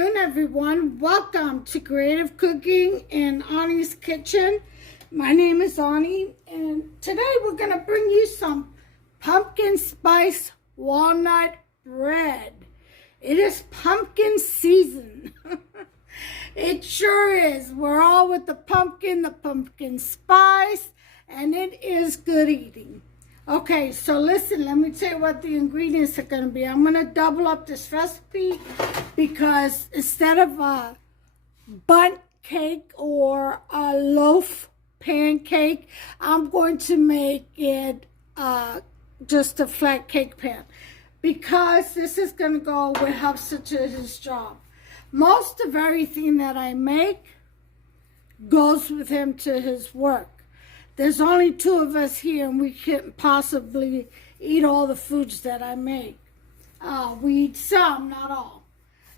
afternoon, everyone. Welcome to Creative Cooking in Ani's Kitchen. My name is Ani, and today we're going to bring you some pumpkin spice walnut bread. It is pumpkin season. It sure is. We're all with the pumpkin spice, and it is good eating. Okay, so listen, let me tell you what the ingredients are going to be. I'm going to double up this recipe because instead of a bundt cake or a loaf pancake, I'm going to make it just a flat cake pan because this is going to go with Hubster to his job. Most of everything that I make goes with him to his work. There's only two of us here, and we can't possibly eat all the foods that I make. We eat some, not all.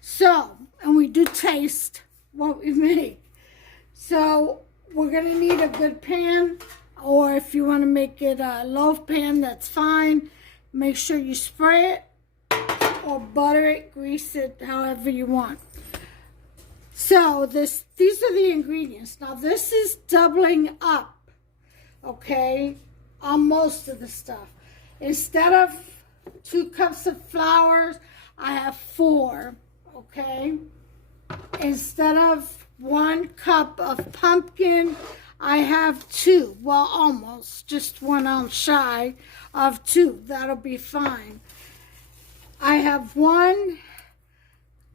So, and we do taste what we make. So, we're going to need a good pan, or if you want to make it a loaf pan, that's fine. Make sure you spray it, or butter it, grease it, however you want. So, these are the ingredients. Now, this is doubling up. Okay, on most of the stuff. Instead of 2 cups of flour, I have 4, okay? Instead of 1 cup of pumpkin, I have 2. Well, almost, just 1 ounce shy of 2. That'll be fine. I have 1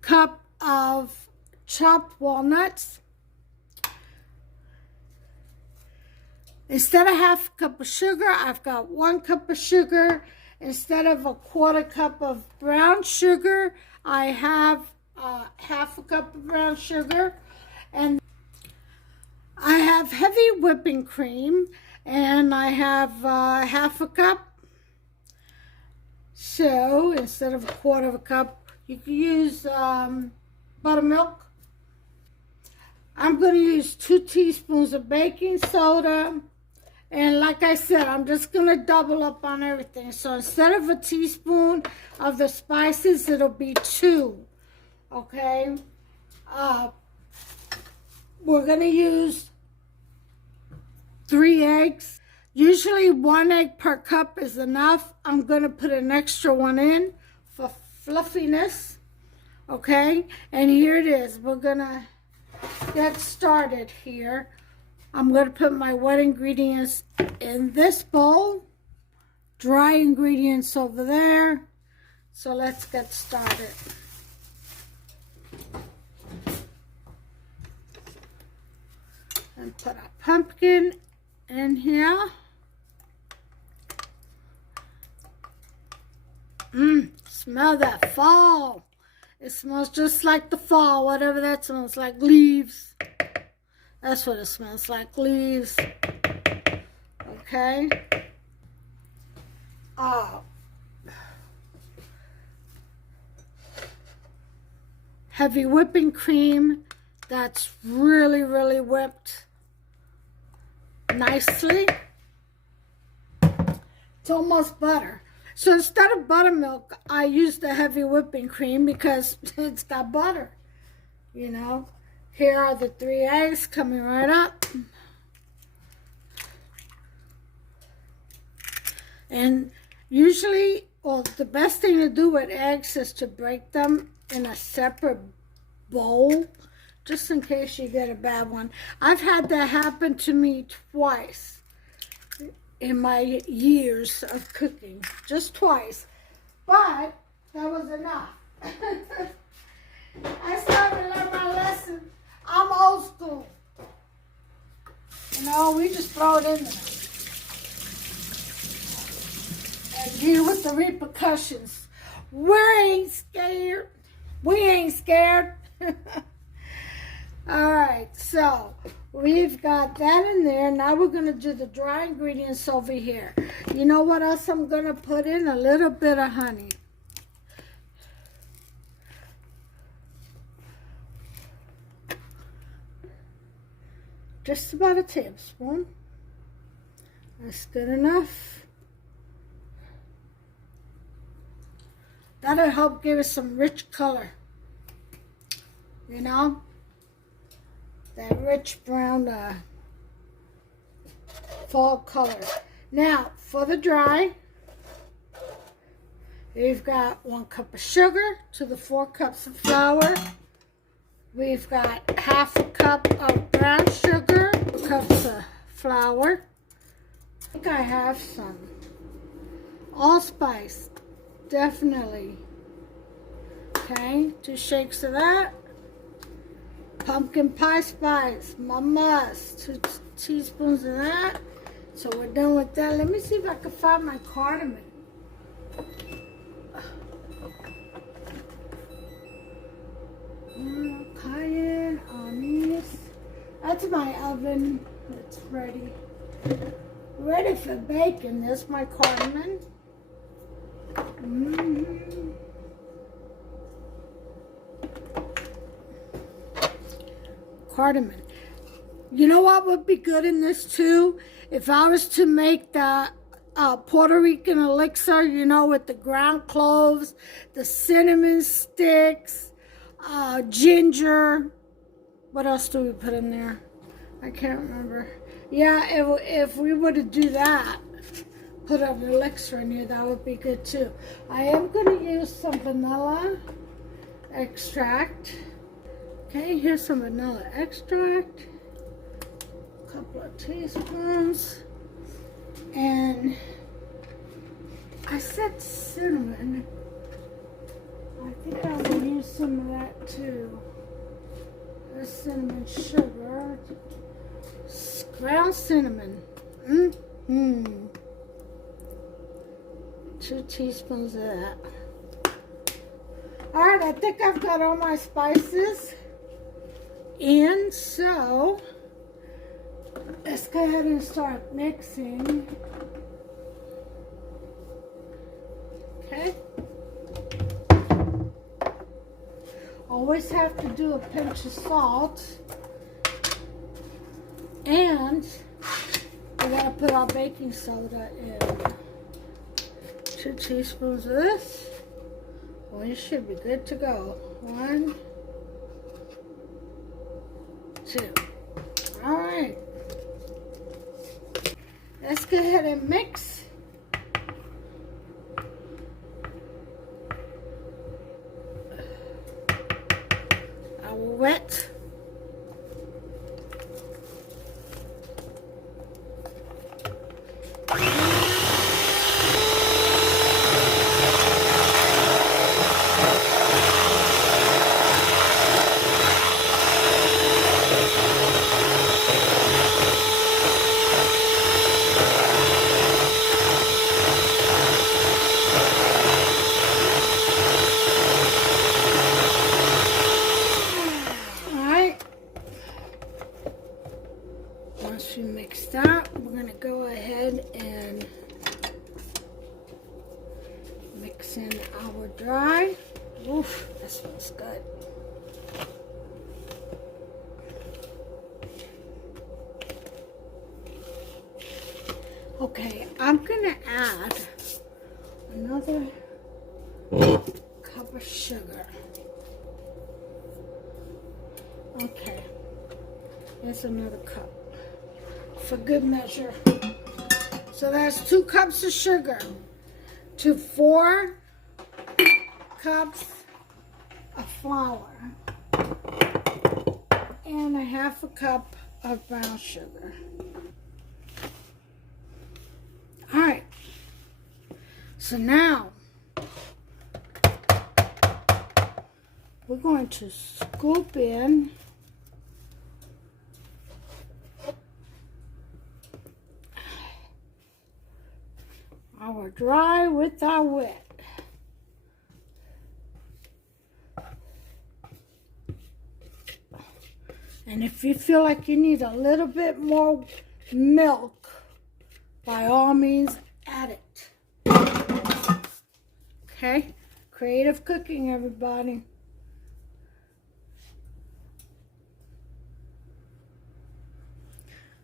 cup of chopped walnuts. Instead of half a cup of sugar, I've got 1 cup of sugar. Instead of a 1/4 cup of brown sugar, I have half a cup of brown sugar. And I have heavy whipping cream, and I have half a cup. So instead of a 1/4 cup, you can use buttermilk. I'm going to use 2 teaspoons of baking soda. And like I said, I'm just going to double up on everything. So instead of a teaspoon of the spices, it'll be 2. Okay? We're going to use 3 eggs. Usually 1 egg per cup is enough. I'm going to put an extra one in for fluffiness. Okay? And here it is. We're going to get started here. I'm going to put my wet ingredients in this bowl, dry ingredients over there. So let's get started. And put a pumpkin in here. Smell that fall. It smells just like the fall, whatever that smells like, leaves. That's what it smells like, leaves. Okay. Heavy whipping cream that's really, really whipped nicely. It's almost butter. So instead of buttermilk, I use the heavy whipping cream because it's got butter, you know. Here are the 3 eggs coming right up. And usually, well, the best thing to do with eggs is to break them in a separate bowl, just in case you get a bad one. I've had that happen to me twice in my years of cooking, just twice. But that was enough. I started to learn my lesson. I'm old school. You know, we just throw it in there and deal with the repercussions. We ain't scared. We ain't scared. All right, so we've got that in there. Now we're going to do the dry ingredients over here. You know what else I'm going to put in? A little bit of honey. Just about a tablespoon. That's good enough. That'll help give it some rich color. you know, that rich brown fall color. Now, for the dry, we've got 1 cup of sugar to the 4 cups of flour. We've got 1/2 cup of brown sugar, 2 cups of flour. I think I have some allspice, definitely. Okay, 2 shakes of that. Pumpkin pie spice, my must. 2 teaspoons of that. So we're done with that. Let me see if I can find my cardamom. Cayenne, anise. That's my oven. It's ready. Ready for baking. There's my cardamom. Cardamom. You know what would be good in this too? If I was to make the Puerto Rican elixir, you know, with the ground cloves, the cinnamon sticks, ginger. What else do we put in there? I can't remember. Yeah, if we were to do that, put an elixir in here, that would be good too. I am going to use some vanilla extract. Okay, here's some vanilla extract. A couple of teaspoons. And I said cinnamon. I think I will use some of that too. There's cinnamon sugar. Ground cinnamon. 2 teaspoons of that. Alright, I think I've got all my spices in, so let's go ahead and start mixing. Okay. Always have to do a pinch of salt. And we gotta put our baking soda in. 2 teaspoons of this. Well, you should be good to go. 1, 2. All right. Let's go ahead and mix. Our wet. Once we mix that, we're going to go ahead and mix in our dry. Oof, that smells good. Okay, I'm going to add another cup of sugar. Okay, there's another cup. For good measure. So that's 2 cups of sugar to 4 cups of flour and 1/2 cup of brown sugar. All right. So now we're going to scoop in our dry with our wet. And if you feel like you need a little bit more milk, by all means add it. Okay? Creative cooking, everybody.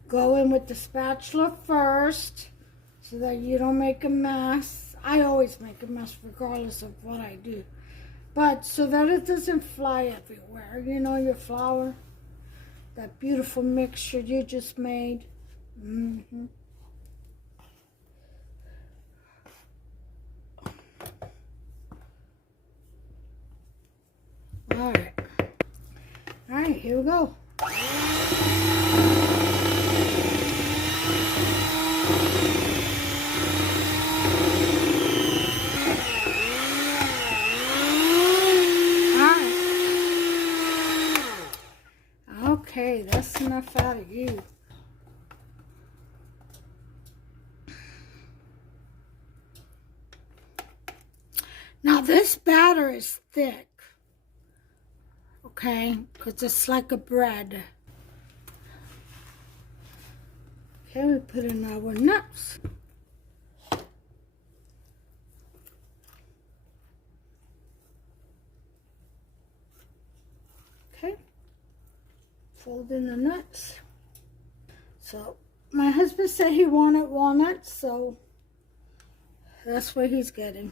Go in with the spatula first, so that you don't make a mess. I always make a mess regardless of what I do. But so that it doesn't fly everywhere. You know, your flour, that beautiful mixture you just made. Mm-hmm. All right. All right, here we go. Okay, that's enough out of you. Now this batter is thick, okay, because it's like a bread. Okay, we put in our nuts. Okay, fold in the nuts. So my husband said he wanted walnuts, so that's what he's getting.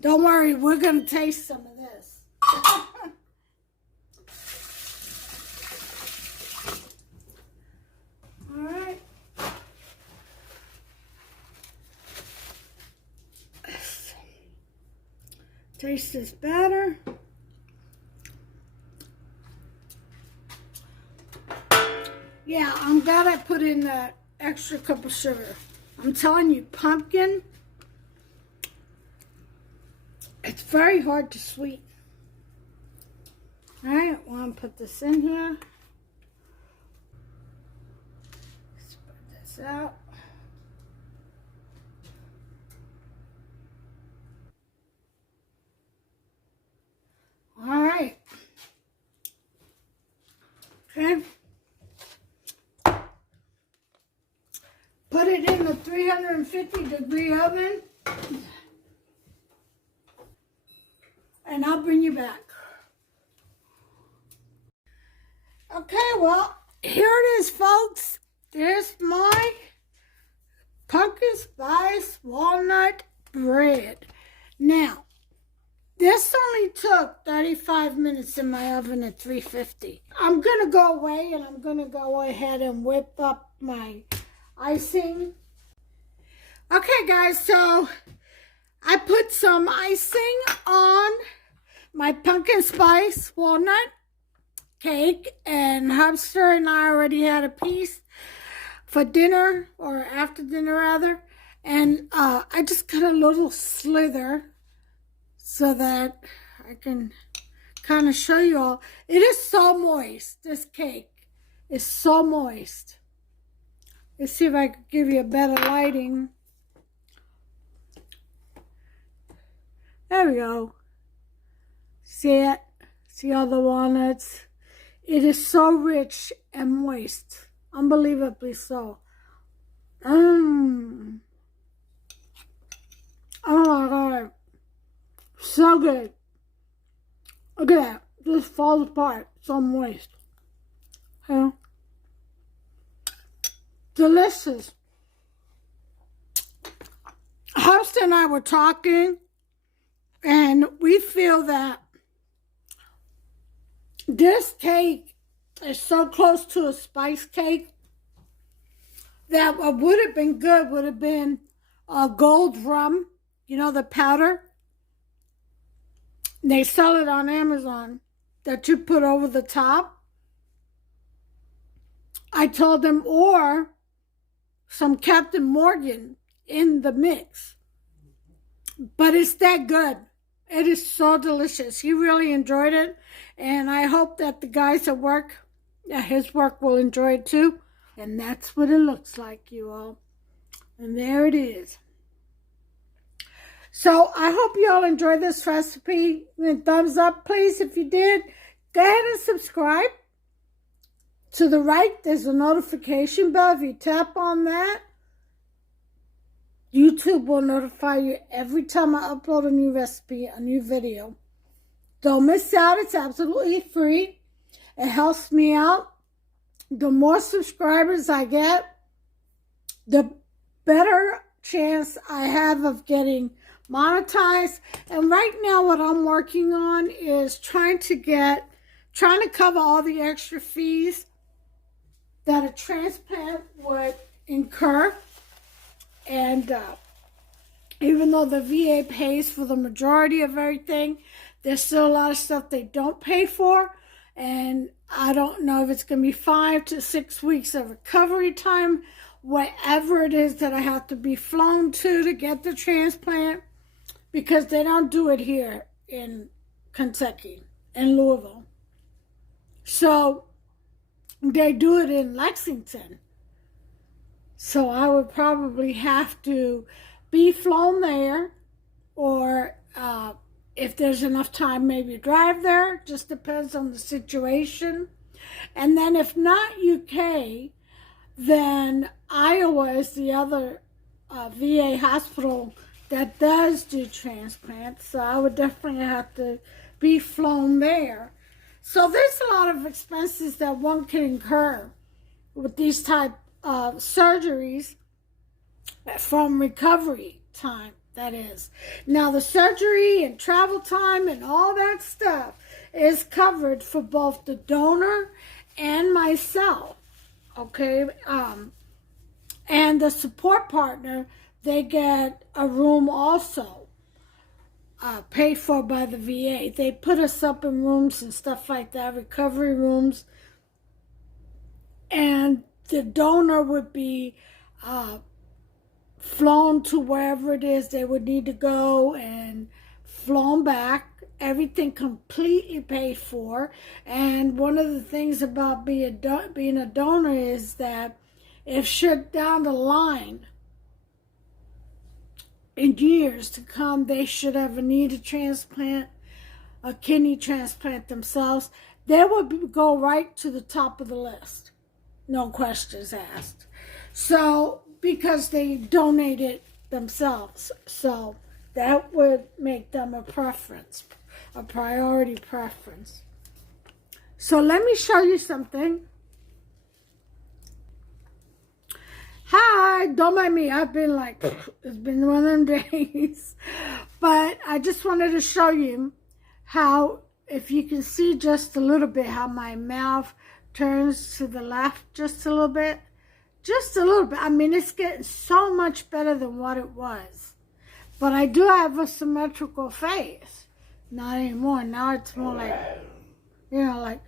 Don't worry, we're going to taste some of this. All right. Taste this batter. Yeah, I'm glad I put in that extra cup of sugar. I'm telling you, pumpkin, it's very hard to sweeten. All right, I want to put this in here. Spread this out. All right. Okay. Put it in the 350-degree oven. And I'll bring you back. Okay, well, here it is, folks. There's my pumpkin spice walnut bread. Now, this only took 35 minutes in my oven at 350. I'm going to go away and I'm going to go ahead and whip up my icing. Okay, guys, so I put some icing on my pumpkin spice walnut cake, and Hubster and I already had a piece for dinner, or after dinner rather, and I just got a little slither so that I can kind of show you all. It is so moist. This cake is so moist. Let's see if I can give you a better lighting. There we go. See it? See all the walnuts? It is so rich and moist. Unbelievably so. Oh my God. So good. Look at that. Just falls apart. So moist. Okay. Delicious. Hubster and I were talking, and we feel that this cake is so close to a spice cake that what would have been good would have been a gold rum, you know, the powder. They sell it on Amazon that you put over the top. I told them, or some Captain Morgan in the mix. But it's that good. It is so delicious. He really enjoyed it. And I hope that the guys at work, his work, will enjoy it too. And that's what it looks like, you all. And there it is. So I hope you all enjoyed this recipe. And thumbs up, please, if you did. Go ahead and subscribe. To the right, there's a notification bell. If you tap on that, YouTube will notify you every time I upload a new recipe, a new video. Don't miss out. It's absolutely free. It helps me out. The more subscribers I get, the better chance I have of getting monetized. And right now what I'm working on is trying to cover all the extra fees that a transplant would incur. And even though the VA pays for the majority of everything, there's still a lot of stuff they don't pay for. And I don't know if it's going to be 5 to 6 weeks of recovery time, whatever it is that I have to be flown to get the transplant, because they don't do it here in Kentucky, in Louisville. So they do it in Lexington. So I would probably have to be flown there, or if there's enough time, maybe drive there. Just depends on the situation. And then if not UK, then Iowa is the other VA hospital that does do transplants. So I would definitely have to be flown there. So there's a lot of expenses that one can incur with these type of surgeries from recovery time, that is. Now the surgery and travel time and all that stuff is covered for both the donor and myself, okay? And the support partner, they get a room also paid for by the VA. They put us up in rooms and stuff like that, recovery rooms. And the donor would be flown to wherever it is they would need to go and flown back. Everything completely paid for. And one of the things about being a donor is that if should down the line in years to come they should have a need a transplant, a kidney transplant themselves, they would go right to the top of the list. No questions asked. So, because they donated themselves. So, that would make them a preference, a priority preference. So, let me show you something. Hi, don't mind me. I've been like, it's been one of them days. But I just wanted to show you how, if you can see just a little bit, how my mouth turns to the left just a little bit. Just a little bit. I mean, it's getting so much better than what it was. But I do have a symmetrical face. Not anymore. Now it's more like, you know, like,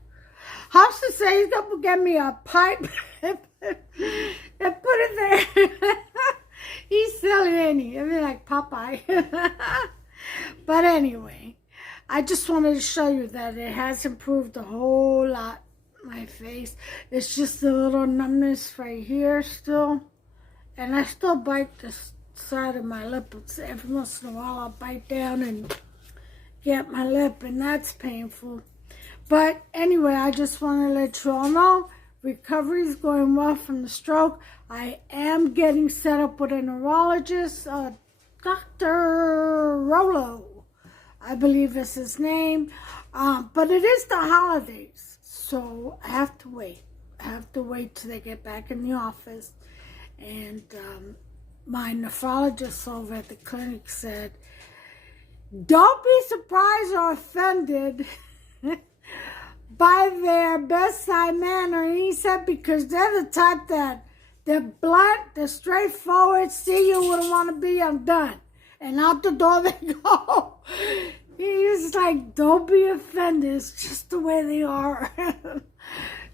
how's to say he's going to get me a pipe and put it there. He's silly, ain't he? I mean, like Popeye. But anyway, I just wanted to show you that it has improved a whole lot. My face, it's just a little numbness right here still, and I still bite the side of my lip. Every once in a while I'll bite down and get my lip, and that's painful. But anyway, I just want to let you all know recovery is going well from the stroke. I am getting set up with a neurologist, Dr. Rolo, I believe is his name, but it is the holidays. So I have to wait. I have to wait till they get back in the office. And my nephrologist over at the clinic said, don't be surprised or offended by their bedside manner. And he said, because they're the type that they're blunt, they're straightforward, see you wouldn't want to be, I'm done. And out the door they go. He's like, don't be offended. It's just the way they are.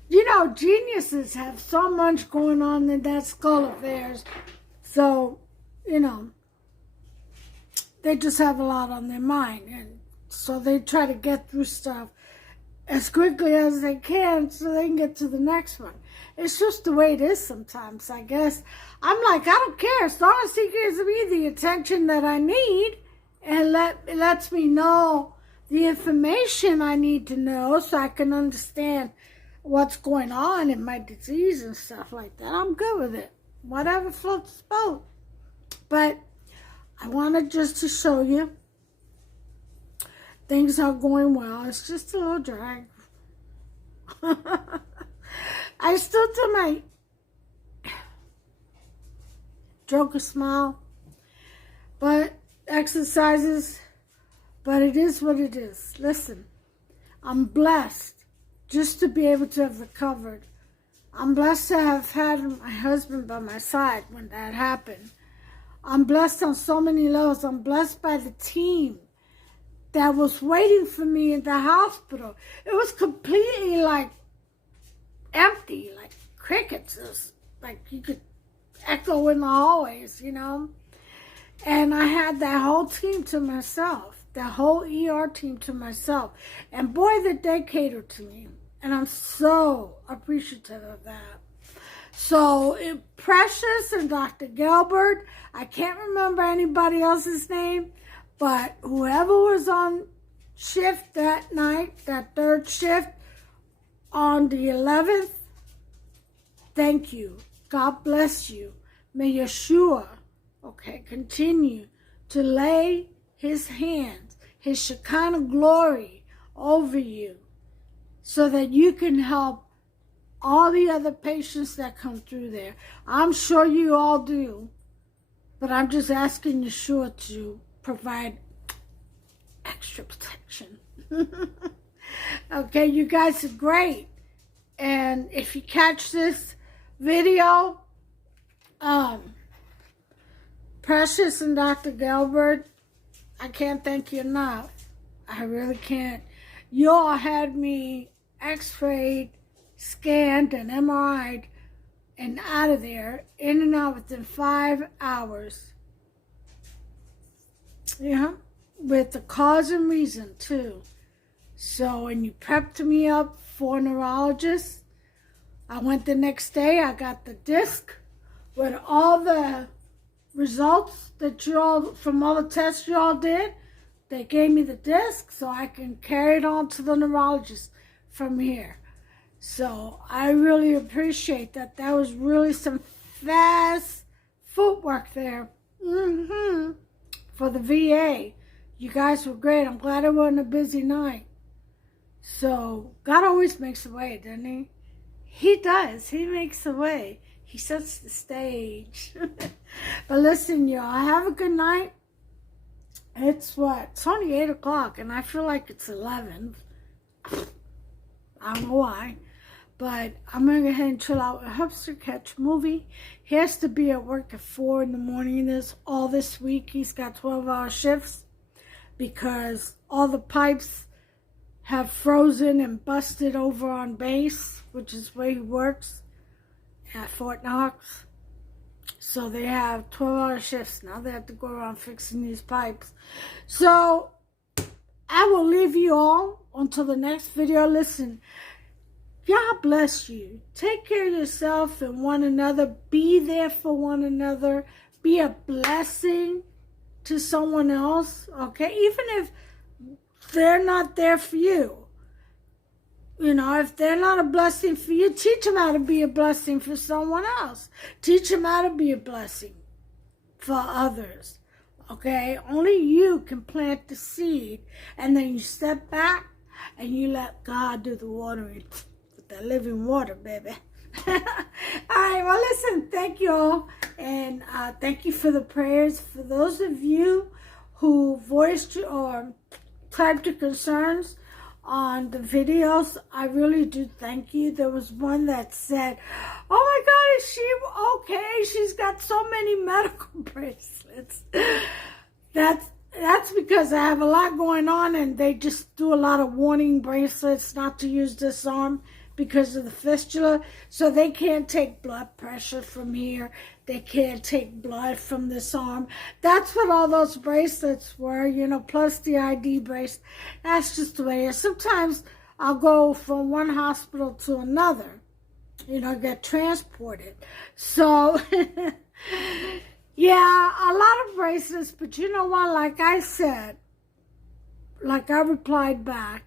You know, geniuses have so much going on in that skull of theirs. So, you know, they just have a lot on their mind. And so they try to get through stuff as quickly as they can so they can get to the next one. It's just the way it is sometimes, I guess. I'm like, I don't care. As long as he gives me the attention that I need, and lets me know the information I need to know so I can understand what's going on in my disease and stuff like that. I'm good with it. Whatever floats the boat. But I wanted just to show you things are going well. It's just a little drag. I still do my Joker smile. but exercises, but it is what it is. Listen, I'm blessed just to be able to have recovered. I'm blessed to have had my husband by my side when that happened. I'm blessed on so many levels. I'm blessed by the team that was waiting for me in the hospital. It was completely like empty, like crickets. It was like you could echo in the hallways, you know. And I had that whole team to myself, that whole ER team to myself. And boy, did they cater to me. And I'm so appreciative of that. So, Precious and Dr. Gilbert, I can't remember anybody else's name, but whoever was on shift that night, that third shift, on the 11th, thank you. God bless you. May Yeshua, continue to lay his hands, his Shekinah glory over you so that you can help all the other patients that come through there. I'm sure you all do, but I'm just asking Yeshua to provide extra protection. Okay, you guys are great. And if you catch this video, Precious and Dr. Gilbert, I can't thank you enough. I really can't. You all had me x-rayed, scanned, and MRI'd, and out of there, in and out within 5 hours. Yeah, with the cause and reason, too. So when you prepped me up for a neurologist, I went the next day, I got the disc with all the results that you all, from all the tests you all did. They gave me the disc so I can carry it on to the neurologist from here. So I really appreciate that. That was really some fast footwork there for the VA. You guys were great. I'm glad it wasn't a busy night. So God always makes a way, doesn't he? He does. He makes a way. He sets the stage. But listen, y'all, have a good night. It's what? It's only 8 o'clock, and I feel like it's 11. I don't know why. But I'm going to go ahead and chill out with Hubster, catch a movie. He has to be at work at 4 in the morning all this week. He's got 12-hour shifts because all the pipes have frozen and busted over on base, which is where he works at Fort Knox. So they have 12-hour shifts now. They have to go around fixing these pipes. So I will leave you all until the next video. Listen, God bless you. Take care of yourself and one another. Be there for one another. Be a blessing to someone else, okay? Even if they're not there for you. You know, if they're not a blessing for you, teach them how to be a blessing for someone else. Teach them how to be a blessing for others, okay? Only you can plant the seed, and then you step back and you let God do the watering with the living water, baby. All right, well, listen, thank you all, and thank you for the prayers. For those of you who voiced or typed your concerns on the videos, I really do thank you. There was one that said, oh my God, is she okay? She's got so many medical bracelets. That's because I have a lot going on, and they just do a lot of warning bracelets not to use this arm because of the fistula. So they can't take blood pressure from here. They can't take blood from this arm. That's what all those bracelets were, you know, plus the ID brace. That's just the way it is. Sometimes I'll go from one hospital to another, you know, get transported. So, yeah, a lot of bracelets, but you know what, like I said, like I replied back,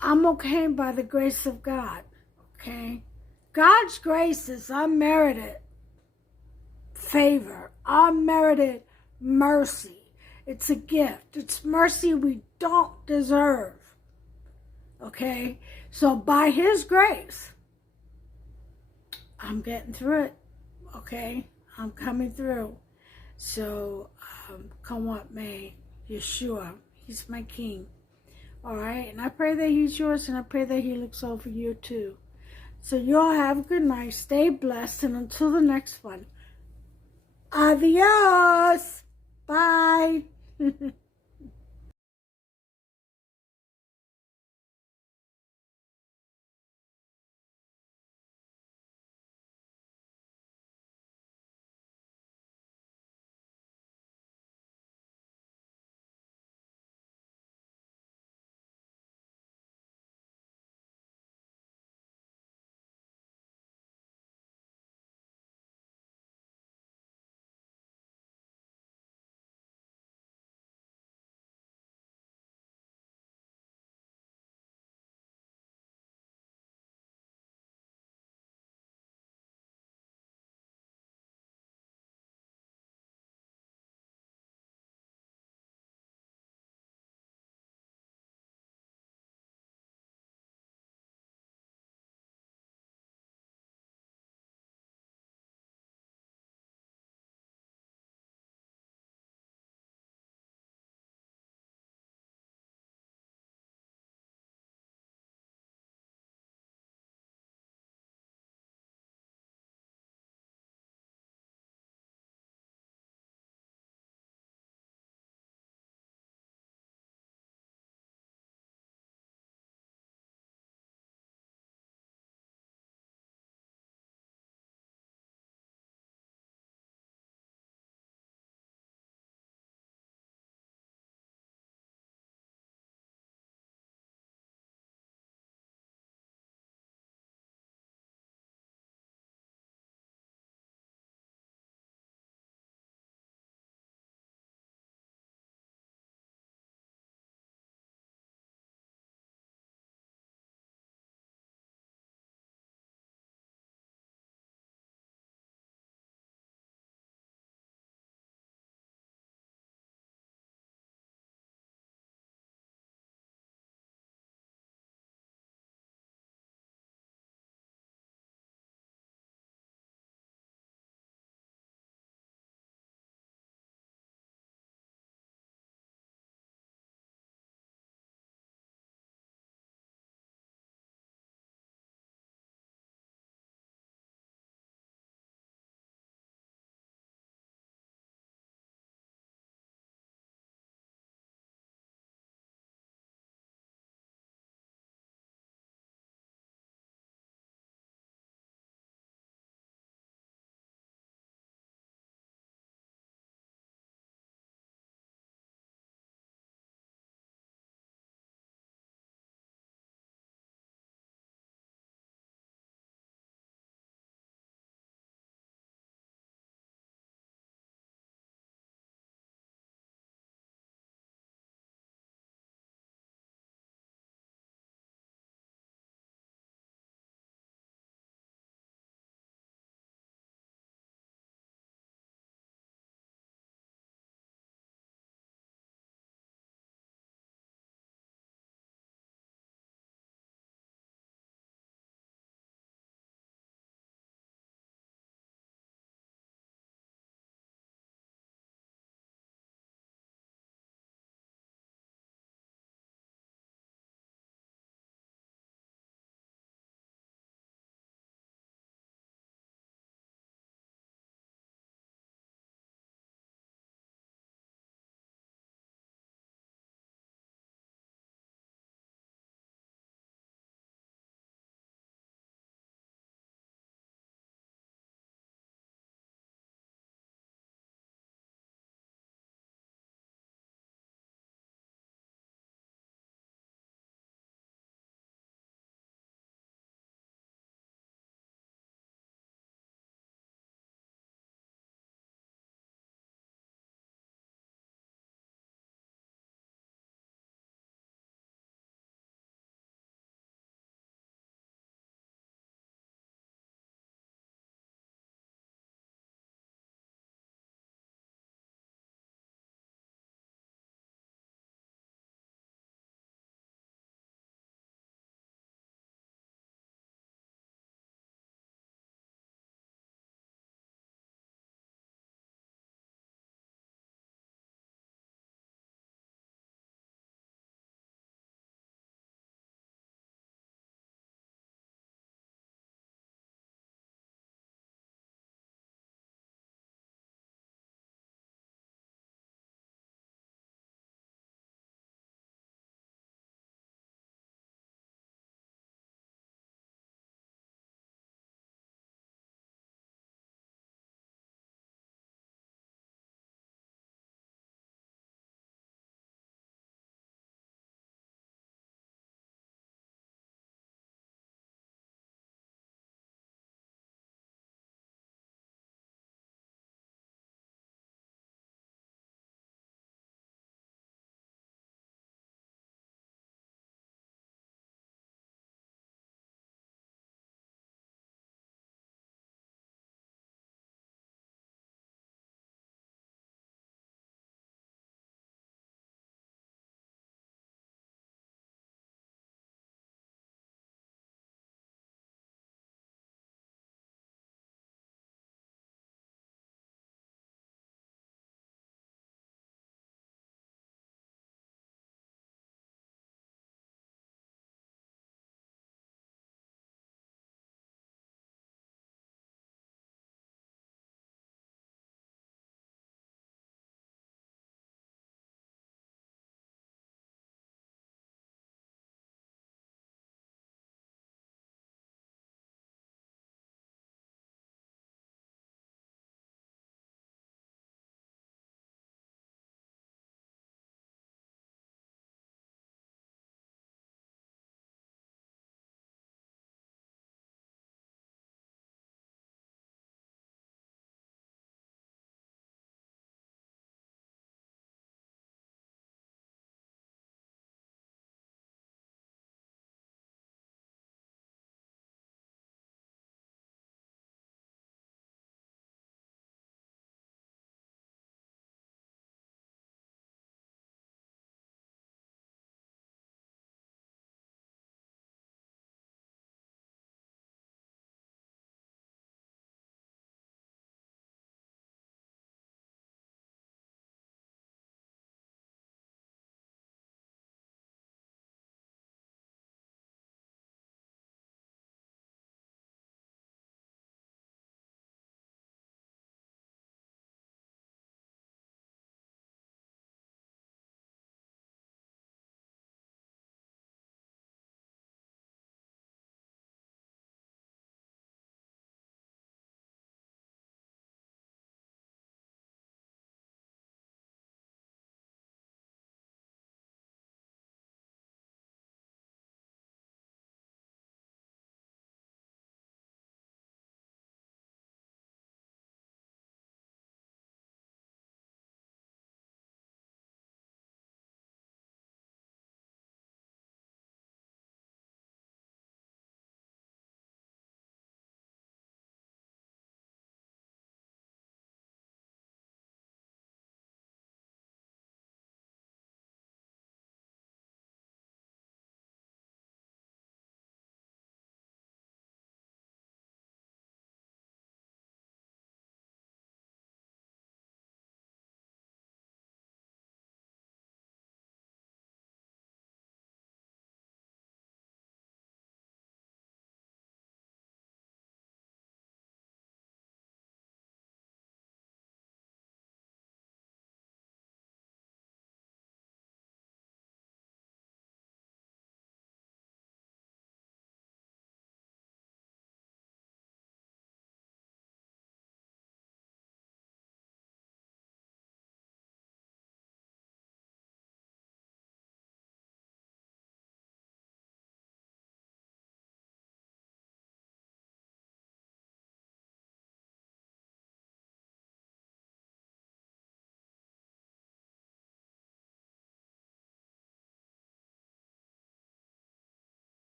I'm okay by the grace of God, okay? God's grace is unmerited favor, unmerited mercy. It's a gift. It's mercy we don't deserve, okay? So by His grace, I'm getting through it, okay? I'm coming through. So, come what may, Yeshua, he's my king. All right, and I pray that he's yours, and I pray that he looks over you too. So you all have a good night. Stay blessed, and until the next one, adios. Bye.